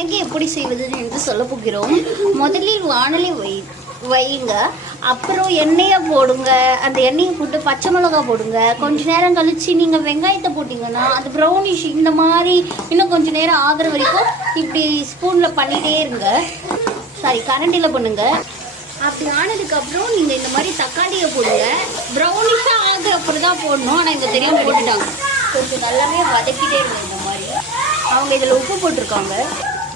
Maggi எப்படி செய்வதுன்னு என்று சொல்ல போகிறோம். முதலில் வாணலி வையுங்க. அப்புறம் எண்ணெயை போடுங்க. அந்த எண்ணெயை போட்டு பச்சை மிளகா போடுங்க. கொஞ்ச நேரம் கழிச்சு நீங்கள் வெங்காயத்தை போட்டிங்கன்னா அது ப்ரௌனிஷ் இந்த மாதிரி இன்னும் கொஞ்சம் நேரம் ஆகிற வரைக்கும் இப்படி ஸ்பூனில் பண்ணிகிட்டே இருங்க. சாரி, கரண்டியில் பண்ணுங்க. அப்படி ஆனதுக்கப்புறம் நீங்கள் இந்த மாதிரி தக்காளியை போடுங்க. ப்ரௌனிஷாக ஆகிற அப்புறம் தான் போடணும். ஆனால் இங்கே தெரியாமல் போட்டுட்டாங்க. கொஞ்சம் நல்லாவே வதக்கிட்டே இருங்க. இந்த மாதிரி அவங்க இதில் உப்பு போட்டிருக்காங்க.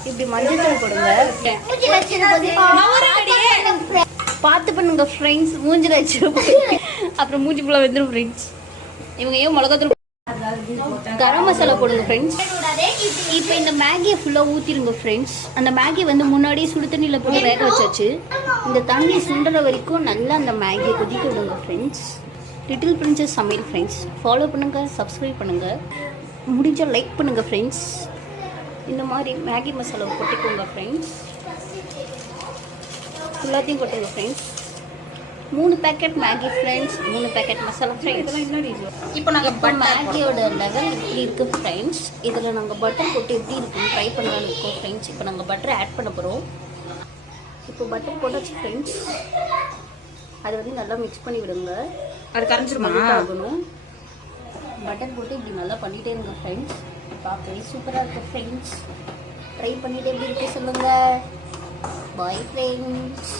இப்படி மஞ்சள் போடுங்க. பார்த்து பண்ணுங்க ஃப்ரெண்ட்ஸ். மூஞ்சில் வச்சிருப்போம். அப்புறம் மூஞ்சி ஃபுல்லாக வெந்துடும் ஃப்ரெண்ட்ஸ். இவங்க ஏன் மிளகாத்தூள் கரம் மசாலா போடுங்க ஃப்ரெண்ட்ஸ். இப்போ இந்த மேகியை ஃபுல்லாக ஊற்றிடுங்க ஃப்ரெண்ட்ஸ். அந்த மேகி வந்து முன்னாடியே சுடு தண்ணியில் போட்டு வேக வச்சாச்சு. இந்த தண்ணி சுண்டுற வரைக்கும் நல்லா அந்த மேகியை கொதிக்க விடுங்க ஃப்ரெண்ட்ஸ். லிட்டில் பிரின்சஸ் சமையல் ஃப்ரெண்ட்ஸ் ஃபாலோ பண்ணுங்கள், சப்ஸ்கிரைப் பண்ணுங்கள், முடிஞ்சால் லைக் பண்ணுங்கள் ஃப்ரெண்ட்ஸ். இந்த மாதிரி மேகி மசாலா கொட்டிக்கோங்க ஃப்ரெண்ட்ஸ். எல்லாத்தையும் கொட்டுங்க friends. 3 packet Maggi friends, 3 packet மசாலா ஃப்ரெண்ட்ஸ். இப்போ நாங்கள் மேகியோட லெவல் இப்படி இருக்குது ஃப்ரெண்ட்ஸ். இதில் நாங்கள் பட்டர் போட்டு எப்படி இருக்குன்னு ட்ரை பண்ணலான்னு இருக்கோம் ஃப்ரெண்ட்ஸ். இப்போ நாங்கள் பட்டர் ஆட் பண்ண போகிறோம். இப்போ பட்டர் போட்டாச்சு ஃப்ரெண்ட்ஸ். அதை வந்து நல்லா மிக்ஸ் பண்ணி விடுங்க. அது கரைஞ்சிருமா ஆகணும். பட்டர் போட்டு இப்படி நல்லா பண்ணிகிட்டே இருங்க ஃப்ரெண்ட்ஸ். பார்க்கவே சூப்பராக இருக்குது ஃப்ரெண்ட்ஸ். ட்ரை பண்ணிவிட்டு எப்படி இருக்கு சொல்லுங்கள். Bye friends.